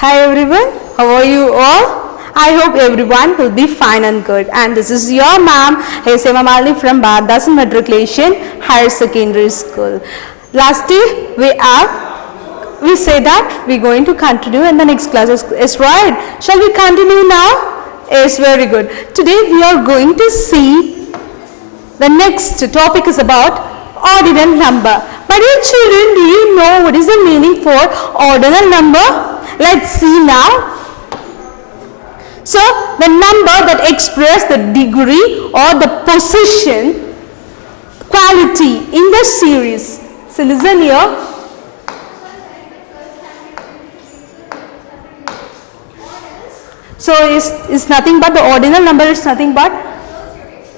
Hi everyone, how are you all? I hope everyone will be fine and good. And this is your ma'am, Hesema Malini from Bharadasan Matriculation Higher Secondary School. Lastly, we say that we're going to continue in the next class. Is right? Shall we continue now? Yes, very good. Today we are going to see the next topic is about ordinal number. My dear children, do you know what is the meaning for ordinal number? Let's see now. So, the number that expresses the degree or the position, quality in the series. So, listen here. So, it's nothing but the ordinal number is nothing but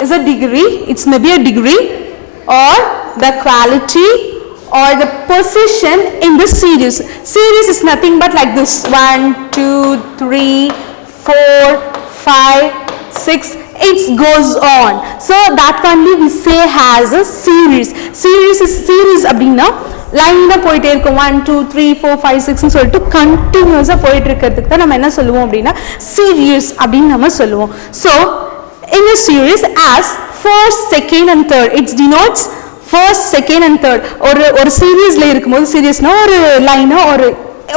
is a degree. It's maybe a degree or the quality or the position in the series. Series is nothing but like this: 1, 2, 3, 4, 5, 6. It goes on. So that only we say has a series. Series அப்படினா லைனா போயிட்டே இருக்கும். 1, 2, 3, 4, 5, 6 னு சொல்லிட்டு கண்டினியூஸா போயிட்டு இருக்கிறதுக்கு தான் நம்ம என்ன சொல்லுவோம் அப்படினா சீரியஸ் அப்படினு நம்ம சொல்லுவோம். So in a series as first, second and third, it denotes first, second and third. ஒரு சீரிஸ்ல இருக்கும்போது சீரியஸ்னா ஒரு லைனா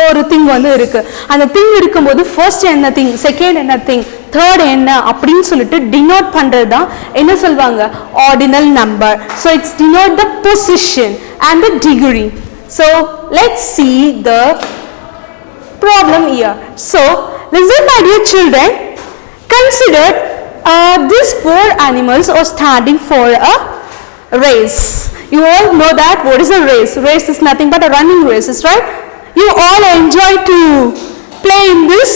ஒரு திங் வந்து இருக்கு. அந்த திங் இருக்கும்போது ஃபர்ஸ்ட் என்ன திங், செகண்ட் என்ன திங், தேர்ட் என்ன அப்படின்னு சொல்லிட்டு டினோட் பண்றது தான் என்ன சொல்வாங்க ordinal number. So it's denote the position and the degree. So let's see the problem here. So listen my dear children, consider these 4 animals are standing for a race. You all know that what is a race. Race is nothing but a running race, is right? You all enjoy to play in this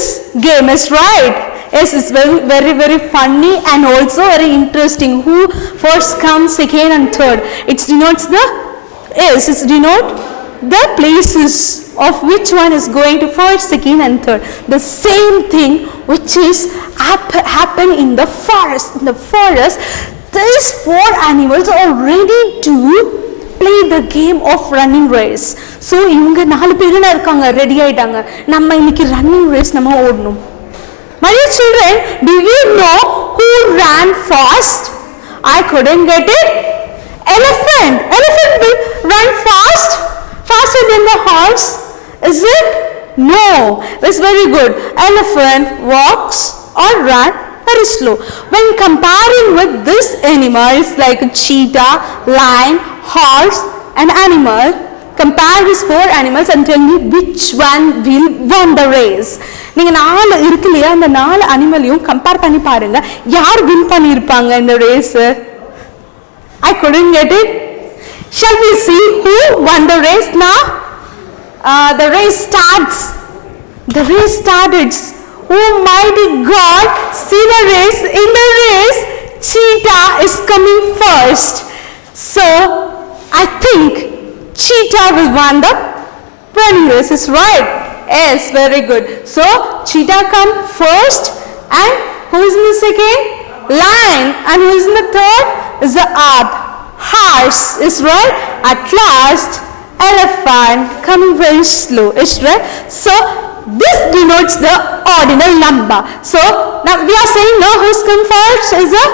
game, is right? Yes, it's very funny and also very interesting. Who first comes, second and third. It denotes the places of which one is going to first, second and third. The same thing which is happen in the forest. In the forest, these 4 animals are ready to play the game of running race. So இவங்க 4 பேருனா இருக்காங்க, ready ஆயிட்டாங்க. நம்ம இன்னைக்கு running race நம்ம ஓடணும். My dear children, do you know who ran fast? I couldn't get it. Elephant. Elephant will run fast, faster than the horse. Is it? No. That's very good. Elephant walks or run very slow. When comparing with this animals like cheetah, lion, horse and animal, compare these 4 animals and tell me which one will win the race. நீங்க 4 இருக்கு இல்லையா, அந்த 4 அனிமலையும் compare பண்ணி பாருங்க, யார் win பண்ணிருப்பாங்க இந்த race. I couldn't get it. Shall we see who won the race now? The race starts. The race started. Oh mighty God, see the race. In the race, cheetah is coming first. So I think cheetah will win the running race, is right? Yes, very good. So cheetah come first, and who is in the second? Lion. And who is in the third? Is the horse, is right? At last, elephant coming very slow, is right? So this denotes the ordinal number. So now we are saying now who's come first is a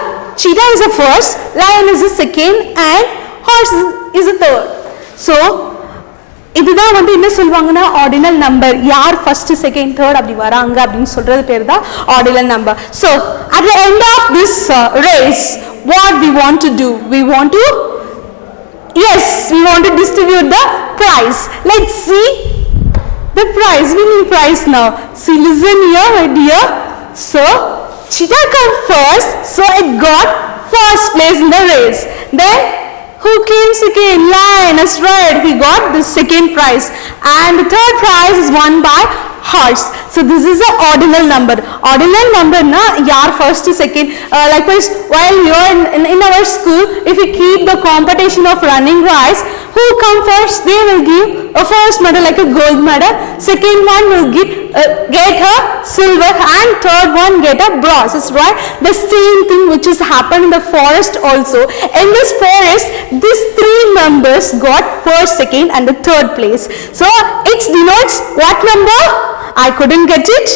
cheetah is the first, lion is the second and horse is the third. So இதுதான் வந்து என்ன சொல்வாங்கன்னா ordinal number. யார் first second third அப்படி வராங்க அப்படின்னு சொல்றது பேர் தான் ordinal number. So at the end of this race, what we want to do? We want to distribute the prize. Let's see the prize, winning prize now. See, listen here my dear. So cheetah come first, so it got first place in the race. Then who came second? Lion, that's right, he got the second prize. And the third prize is won by horse. So this is the ordinal number. Ordinal number na yaar first second. Likewise, while you are in our school, if we keep the competition of running race, who come first, they will give a first medal like a gold medal. Second one will get a silver, and third one get a bronze. Is right? The same thing which has happened in the forest also. In this forest, these 3 members got first, second and the third place. So it denotes what number? I couldn't get it.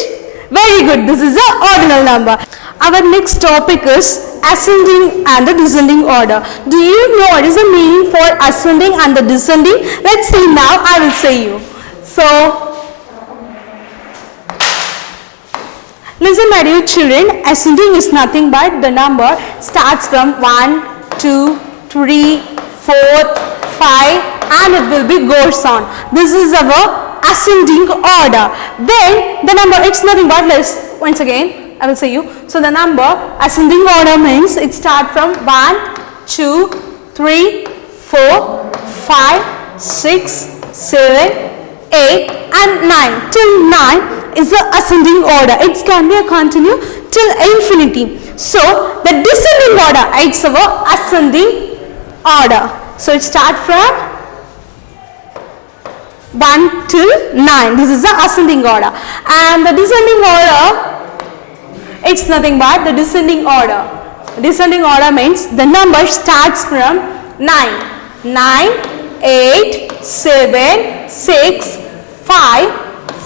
Very good. This is the ordinal number. Our next topic is ascending and the descending order. Do you know what is the meaning for ascending and the descending? Let's see now. I will say you. So, listen my dear children, ascending is nothing but the number starts from 1, 2, 3, 4, 5 and it will be goes on. This is our ascending order. Then the number, it's nothing but less. Once again, I will say you. So the number ascending order means it starts from 1, 2, 3, 4, 5, 6, 7, 8 and 9. Till 9 is the ascending order. It can be a continue till infinity. So the descending order, it's our ascending order. So it starts from 1 till 9. This is the ascending order. And the descending order, it's nothing but the descending order. Descending order means the number starts from 9. 9, 8, 7, 6, 5,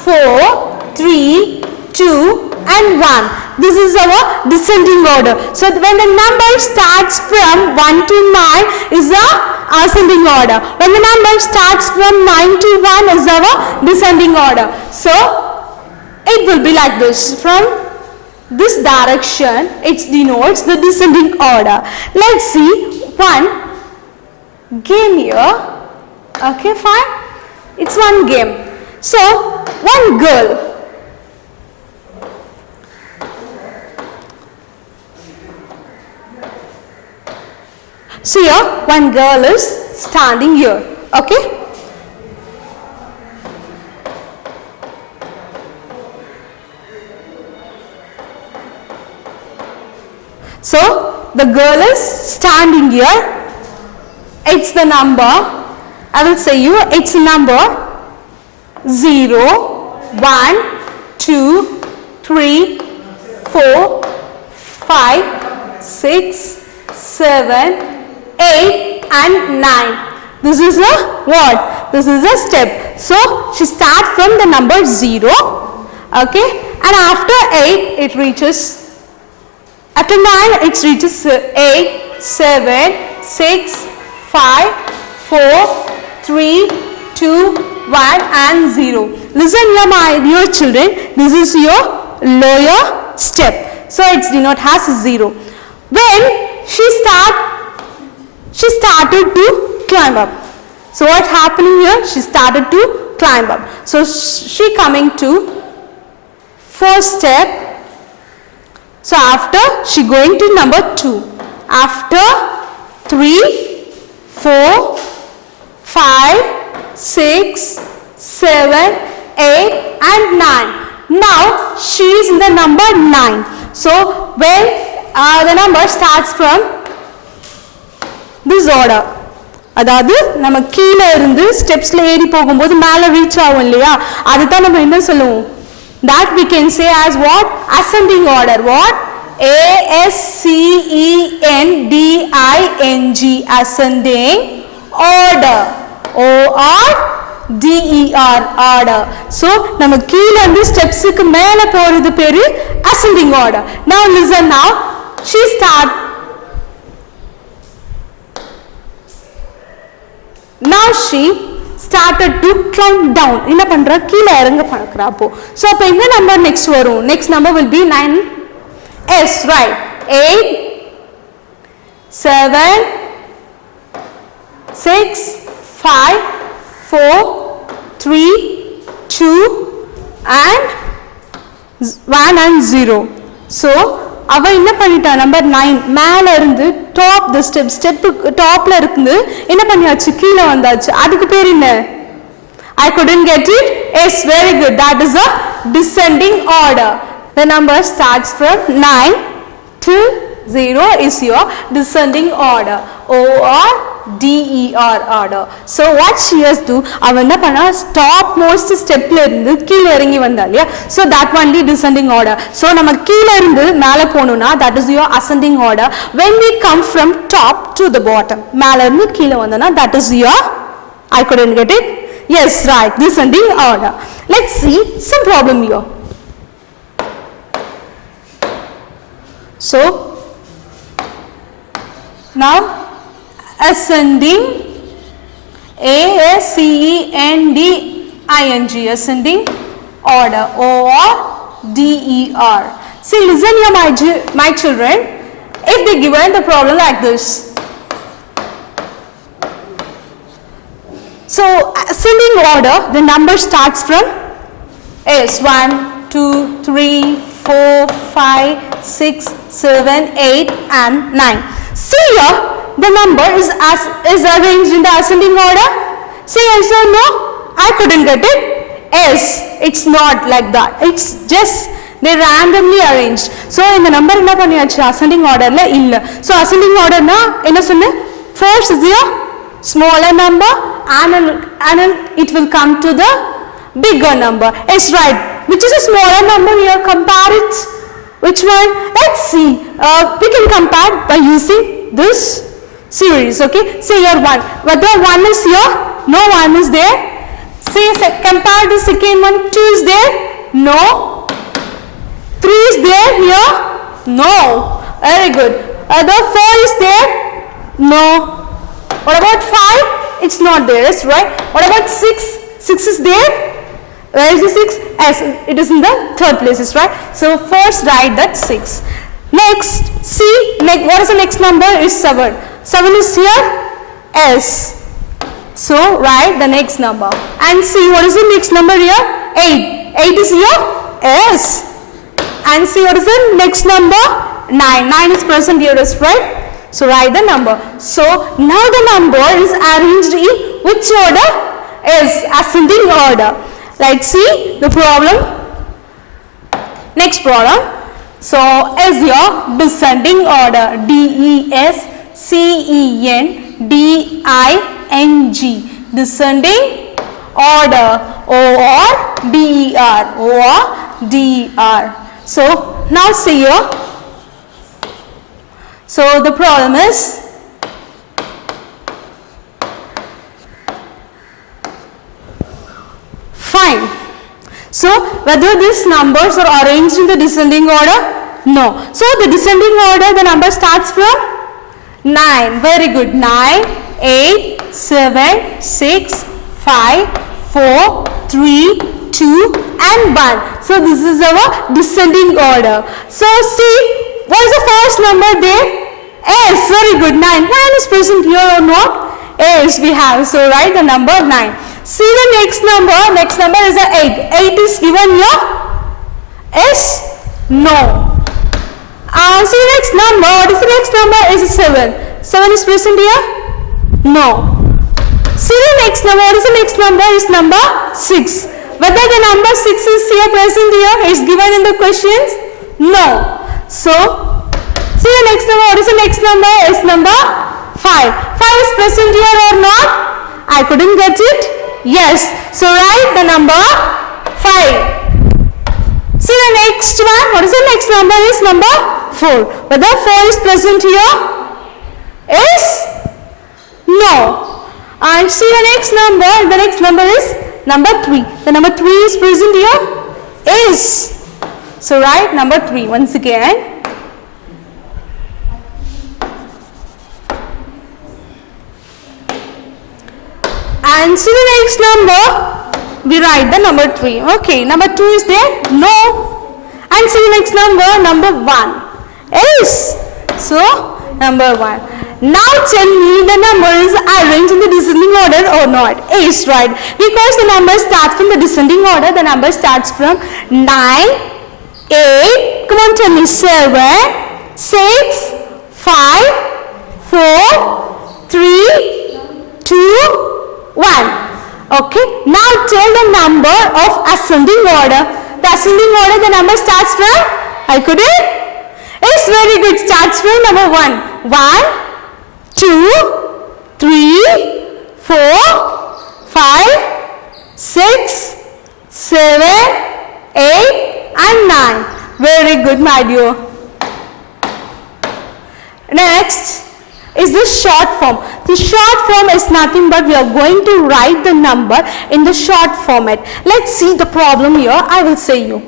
4, 3, 2 and 1. This is our descending order. So when the number starts from 1 to 9 is the ascending order. When the number starts from 9 to 1 is our descending order. So it will be like this. From this direction it denotes the descending order. Let's see one game here. Okay, fine. It's one game. So one girl. So here one girl is standing here. Okay. So the girl is standing here. It's the number, I will say you, it's number 0, 1, 2, 3, 4, 5, 6, 7, 8 and 9. This is a what? This is a step. So she starts from the number 0. Okay. And after 8 it reaches, after 9 it reaches 8, 7, 6, 5, 4, 3, 2, 1 and 0. Listen here my dear children. This is your lower step. So it's denoted as 0. When she started to climb up. So what's happening here? She started to climb up. So she coming to first step. So after she going to number 2. After 3, 4, 5, 6, 7, 8 and 9. Now she is in the number 9. So when the number starts from this order. அதாவது நம்ம கீழே இருந்து ஸ்டெப்ஸ்ல ஏறி போகும்போது மேலே reach ஆகும் இல்லையா, அதுதான் நம்ம என்ன சொல்லுவோம்? That we can say as what? Ascending order. What? ASCENDING. Ascending order. ORDER. Order. So நம்ம கீழே இருந்து ஸ்டெப்ஸுக்கு மேலே போறது பேரு ascending order. Now listen now. She started to climb down. என்ன பண்றா? கீழே இறங்க பார்க்கறா அப்போ. So அப்ப என்ன நம்பர் நெக்ஸ்ட் வரும்? Next number will be 9. Yes, right. 8, 7, 6, 5, 4, 3, 2 and 1 and 0. So அவ என்ன பண்ணிட்டா? நம்பர் 9 மேல இருந்து டாப் தி ஸ்டெப் டாப்ல இருந்து என்ன பண்ணியாச்சு? கீழே வந்தாச்சு. அதுக்கு பேர் என்ன? I couldn't get it. Yes, very good. That is a descending order. The number starts from 9 till 0 is your descending order. ORDER order. So what she has do? அவ என்ன பண்ணா? Top most stepல இருந்து கீழே இறங்கி வந்தா இல்லையா? So that only descending order. So நம்ம கீழே இருந்து மேலே போணும்னா that is your ascending order. When we come from top to the bottom, மேலே இருந்து கீழே வந்தோம்னா that is your, I couldn't get it. Yes, right, descending order. Let's see some problem here. So, now ascending, A-S-C-E-N-D-I-N-G, ascending order, O-R-D-E-R. See, listen here my children, if they given the problem like this. So, ascending order, the number starts from S, 1, 2, 3, 4, 5, 6, 7, 8 and 9. See here, the number is arranged in the ascending order. Say yes or no? I couldn't get it. Yes, it's not like that. It's just they randomly arranged. So in the number enna paniyachu ascending order la illa. So ascending order na enna sonne? First is the smaller number and it will come to the bigger number. Yes, right. Which is a smaller number here? Compare it. Which one? Let's see. We can compare by using this series. Okay. Say here 1. Whether 1 is here? No, 1 is there. Say compare the second one. 2 is there? No. 3 is there here? No. Very good. The 4 is there? No. What about 5? It's not there. That's right. What about 6? 6 is there? Where is the 6? Yes, it is in the third place, right? So first write that 6. Next, see, what is the next number? Is 7. 7 is here? S. So write the next number. And see, what is the next number here? 8. 8 is here? S. And see, what is the next number? 9. 9 is present here, right? So write the number. So now the number is arranged in which order? Is ascending order. Let's see the problem. Next problem. So is your descending order. D-E-S-C-E-N-D-I-N-G. Descending order. O-R-D-E-R. O-R-D-E-R. So now see here. So the problem is fine. So whether these numbers are arranged in the descending order? No. So the descending order, the number starts from 9. Very good. 9, 8, 7, 6, 5, 4, 3, 2 and 1. So this is our descending order. So see, what is the first number there? S. Very good. 9. 9 is present here or not? Yes, we have. So write the number 9. See the next number. Next number is the 8. 8 is given here? S? No. See the next number. What is the next number? Is 7. 7 is present here? No. See the next number. What is the next number? Is number 6. Whether the number 6 is here present here is given in the questions? No. So, see the next number. What is the next number? Is number 5. 5 is present here or not? I couldn't get it. Yes. So write the number 5. See the next one. What is the next number? Is number 4. Whether 4 is present here? Is? No. And see the next number. The next number is number 3. The number 3 is present here? Is. So write number 3 once again. And see the next number, we write the number 3. Okay, number 2 is there? No. And see the next number, number 1. Is. So, number 1. Now tell me the number is arranged in the descending order or not? Is, right. Because the number starts from the descending order, the number starts from 9, 8, come on tell me, 7, 6, 5, 4, 3, 2, 1. Okay. Now tell the number of ascending order. The ascending order, the number starts from? I couldn't? It's very good. Starts from number 1. 1, 2, 3, 4, 5, 6, 7, 8 and 9. Very good, my dear. Next is the short form. The short form is nothing but we are going to write the number in the short format. Let's see the problem here. I will say you.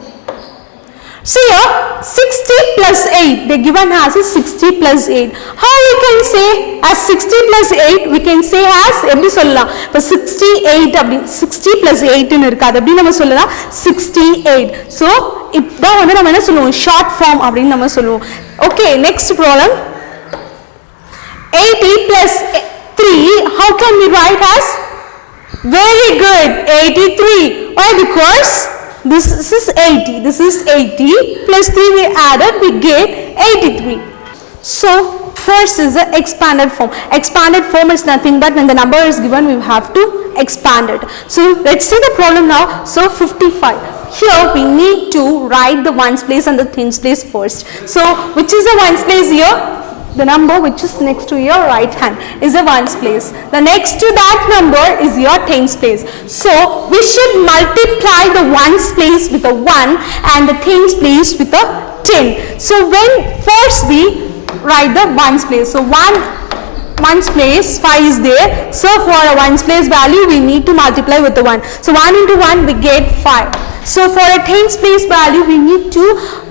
See here, 60 plus 8, they given as a 60 plus 8. How we can say as 60 plus 8, we can say as, எப்படி சொல்லலாம், இப்போ 68 அப்படி 60 plus 8 ன்னு இருக்காது, அப்படி நம்ம சொல்லலாம் 68. So, இப்பதான் வந்து நம்ம என்ன சொல்லுவோம், short form அப்படின்னு நம்ம சொல்லுவோம். Okay, next problem. 80 plus 3, how can we write as? Very good, 83. Why? Because this is 80, this is 80 plus 3 we added, we get 83. So first is the expanded form. Expanded form is nothing but when the number is given we have to expand it. So let's see the problem now. So 55. Here we need to write the ones place and the tens place first. So which is the ones place here? The number which is next to your right hand is the ones place. The next to that number is your tens place. So we should multiply the ones place with a 1 and the tens place with a 10. So when first we write the ones place. So ones place 5 is there. So for a ones place value we need to multiply with the 1. So 1 into 1 we get 5. So for a tens place value we need to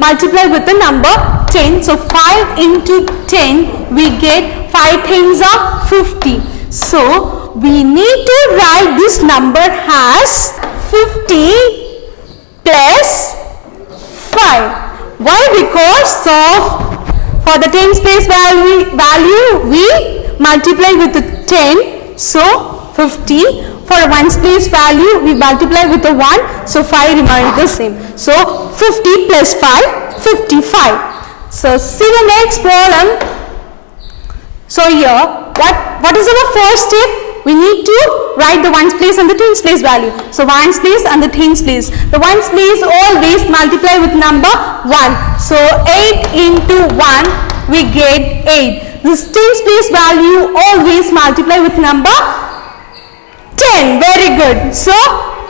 multiply with the number 10. So 5 into 10 we get 5 tens are 50. So we need to write this number as 50 plus 5. Why? Because of for the tens place value we multiply with the 10. So 50. For a ones place value we multiply with a 1. So 5 remains the same. So 50 plus 5, 55. So see the next problem. So here what is our first step? We need to write the ones place and the tens place value. So ones place and the tens place. The ones place always multiply with number 1. So 8 into 1 we get 8. This tens place value always multiply with number 10. Very good. So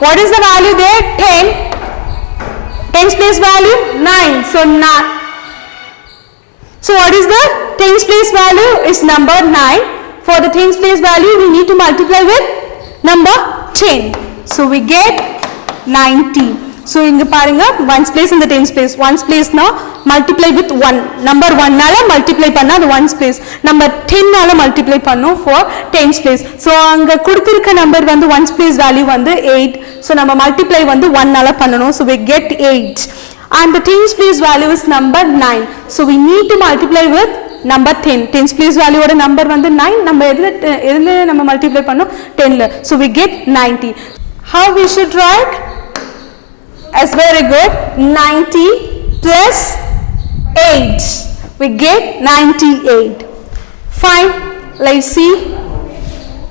what is the value there? 10. Tens place value 9. So what is the tens place value? Is number 9. For the tens place value we need to multiply with number 10. So we get 90. So inga parunga ones place and the tens place. Ones place now multiply with 1. Number 1 nala multiply panna the ones place. Number 10 nala multiply pannom for tens place. So anga kuduthirukka number vandu ones place value vandu 8. So nama multiply vandu 1 nala pannanom. So we get 8. And the tens place value is number 9. So we need to multiply with number 10. Tens place value oda number vandu 9. Nama edhula nama multiply pannom 10 la. So we get 90. How we should write? As very good, 90 plus 8. We get 98. Fine. Let's see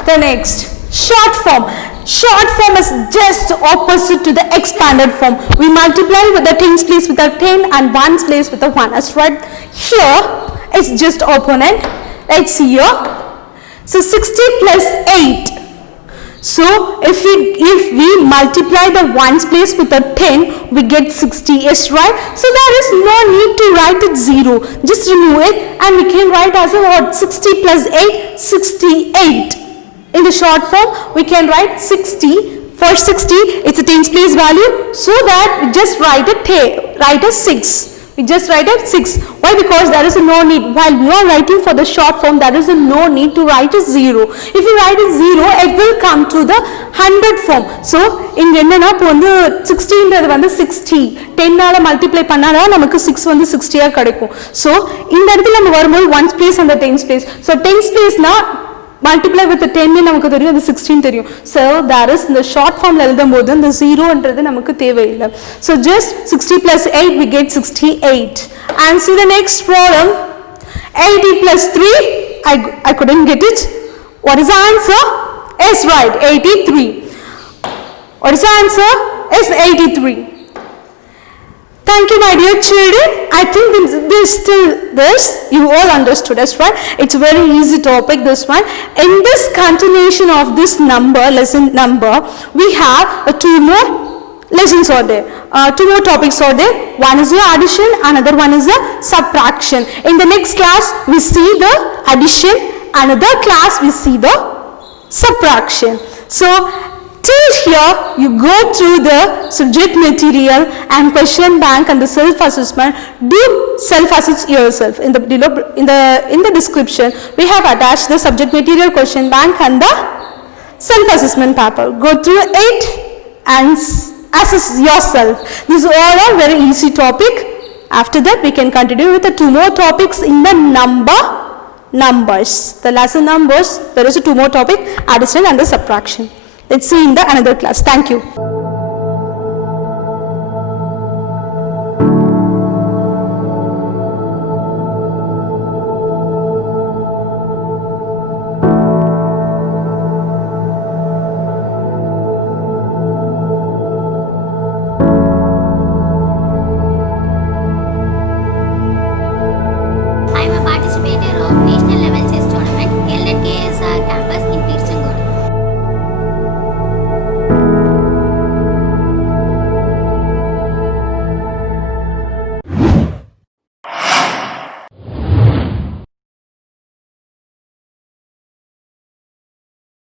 the next. Short form. Short form is just opposite to the expanded form. We multiply with the tens place with a 10 and ones place with a 1. As right here, it's just opponent. Let's see here. So 60 plus 8. So if we multiply the ones place with a 10, we get 60. Yes, right? So there is no need to write it 0. Just remove it and we can write as a what? 60 plus 8, 68. In the short form, we can write 60. For 60, it's a tens place value. So that we just write a 6. We just write it 6. Why? Because there is no need. While we are writing for the short form, there is no need to write a 0. If you write a 0, it will come to the 100 form. So, in என்னன்னா இப்போ வந்து 60ன்றது வந்து 60. 10 ஆல multiply பண்ணாதான் நமக்கு 6 வந்து 60 ஆ கிடைக்கும். So, இந்த இடத்துல நம்ம வரும்போது ones place and the tens place. So, tens placeனா multiply with the 10 நமக்கு தெரியும், அது 16 தெரியும். So that is in the short form எழுதும்போது இந்த 0ன்றது நமக்கு தேவையில்லை. So just 60 plus 8 we get 68. And see the next problem. 80 plus 3, I couldn't get it. What is the answer? Is right, 83. What is the answer? Is 83. Thank you, my dear children. I think this you all understood. That's right. It's a very easy topic, this one. In this continuation of this number, lesson number, we have 2 more lessons are there. 2 more topics are there. One is the addition, another one is the subtraction. In the next class, we see the addition another class we see the subtraction. So till here you go through the subject material and question bank and the self-assessment. Do self-assess yourself. In the description we have attached the subject material, question bank and the self-assessment paper. Go through it and assess yourself. These all are very easy topic. After that we can continue with the 2 more topics in the numbers. The lesson numbers, there is a 2 more topic, addition and the subtraction. Let's see in the another class. Thank you.